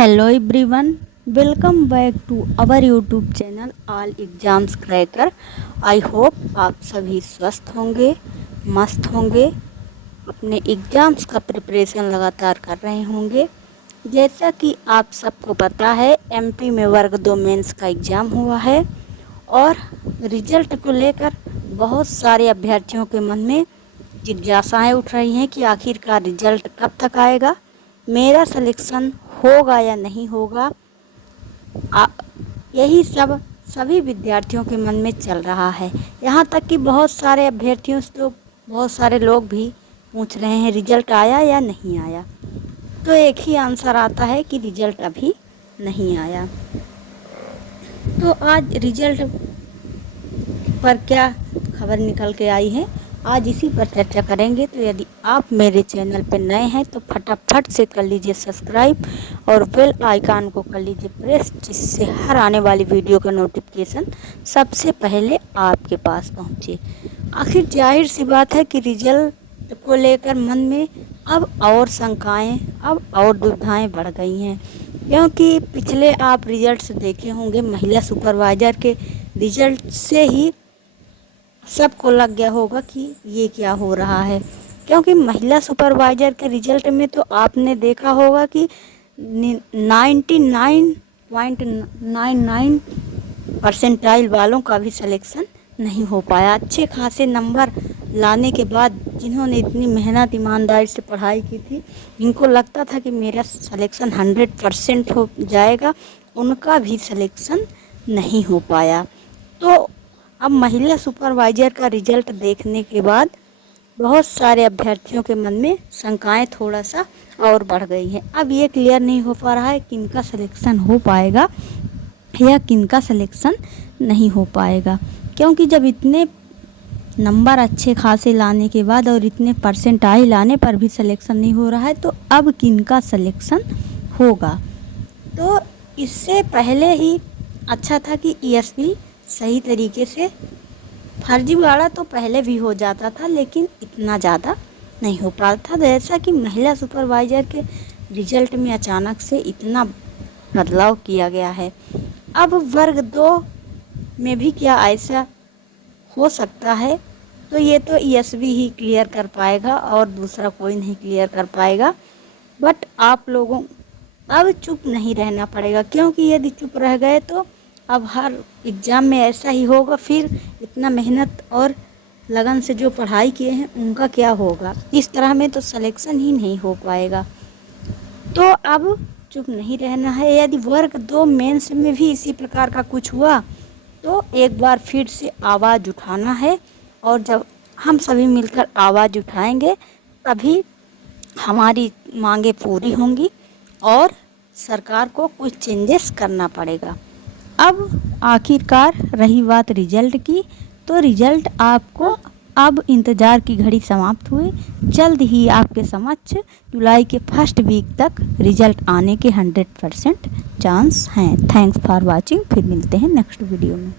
Hello everyone, welcome back to our YouTube channel all exams cracker. I hope आप सभी स्वस्थ होंगे, मस्त होंगे, अपने एग्ज़ाम्स का प्रिपरेशन लगातार कर रहे होंगे। जैसा कि आप सबको पता है, एमपी में वर्ग 2 मेंस का एग्ज़ाम हुआ है और रिजल्ट को लेकर बहुत सारे अभ्यर्थियों के मन में जिज्ञासाएँ उठ रही हैं कि आखिरकार रिजल्ट कब तक आएगा, मेरा सिलेक्शन होगा या नहीं होगा। यही सब सभी विद्यार्थियों के मन में चल रहा है। यहाँ तक कि बहुत सारे अभ्यर्थियों से तो बहुत सारे लोग भी पूछ रहे हैं रिजल्ट आया या नहीं आया। तो एक ही आंसर आता है कि रिजल्ट अभी नहीं आया। तो आज रिजल्ट पर क्या खबर निकल के आई है, आज इसी पर चर्चा करेंगे। तो यदि आप मेरे चैनल पर नए हैं तो फटाफट से कर लीजिए सब्सक्राइब और बेल आइकन को कर लीजिए प्रेस, जिससे हर आने वाली वीडियो का नोटिफिकेशन सबसे पहले आपके पास पहुंचे। आखिर जाहिर सी बात है कि रिजल्ट को लेकर मन में अब और शंकाएं, अब और दुविधाएं बढ़ गई हैं, क्योंकि पिछले आप रिजल्ट्स देखे होंगे। महिला सुपरवाइज़र के रिजल्ट से ही सबको लग गया होगा कि ये क्या हो रहा है, क्योंकि महिला सुपरवाइज़र के रिजल्ट में तो आपने देखा होगा कि 99.99 परसेंटाइल वालों का भी सिलेक्शन नहीं हो पाया। अच्छे खासे नंबर लाने के बाद जिन्होंने इतनी मेहनत ईमानदारी से पढ़ाई की थी, इनको लगता था कि मेरा सिलेक्शन 100% हो जाएगा, उनका भी सिलेक्शन नहीं हो पाया। तो अब महिला सुपरवाइज़र का रिजल्ट देखने के बाद बहुत सारे अभ्यर्थियों के मन में शंकाएं थोड़ा सा और बढ़ गई हैं। अब ये क्लियर नहीं हो पा रहा है किनका सिलेक्शन हो पाएगा या किनका सिलेक्शन नहीं हो पाएगा, क्योंकि जब इतने नंबर अच्छे खासे लाने के बाद और इतने परसेंटाइल लाने पर भी सिलेक्शन नहीं हो रहा है, तो अब किनका सिलेक्शन होगा। तो इससे पहले ही अच्छा था कि ईएसपी सही तरीके से, फर्जीवाड़ा तो पहले भी हो जाता था लेकिन इतना ज़्यादा नहीं हो पाता था। जैसा कि महिला सुपरवाइज़र के रिजल्ट में अचानक से इतना बदलाव किया गया है, अब वर्ग 2 में भी क्या ऐसा हो सकता है, तो ये तो ईएसपी ही क्लियर कर पाएगा और दूसरा कोई नहीं क्लियर कर पाएगा। बट आप लोगों अब चुप नहीं रहना पड़ेगा, क्योंकि यदि चुप रह गए तो अब हर एग्ज़ाम में ऐसा ही होगा। फिर इतना मेहनत और लगन से जो पढ़ाई किए हैं उनका क्या होगा। इस तरह में तो सिलेक्शन ही नहीं हो पाएगा। तो अब चुप नहीं रहना है। यदि वर्ग 2 मेंस में भी इसी प्रकार का कुछ हुआ तो एक बार फिर से आवाज़ उठाना है, और जब हम सभी मिलकर आवाज़ उठाएंगे तभी हमारी मांगें पूरी होंगी और सरकार को कुछ चेंजेस करना पड़ेगा। अब आखिरकार रही बात रिजल्ट की, तो रिजल्ट आपको अब इंतज़ार की घड़ी समाप्त हुई। जल्द ही आपके समक्ष जुलाई के फर्स्ट वीक तक रिजल्ट आने के 100% चांस हैं। Thanks for watching. फिर मिलते हैं नेक्स्ट वीडियो में।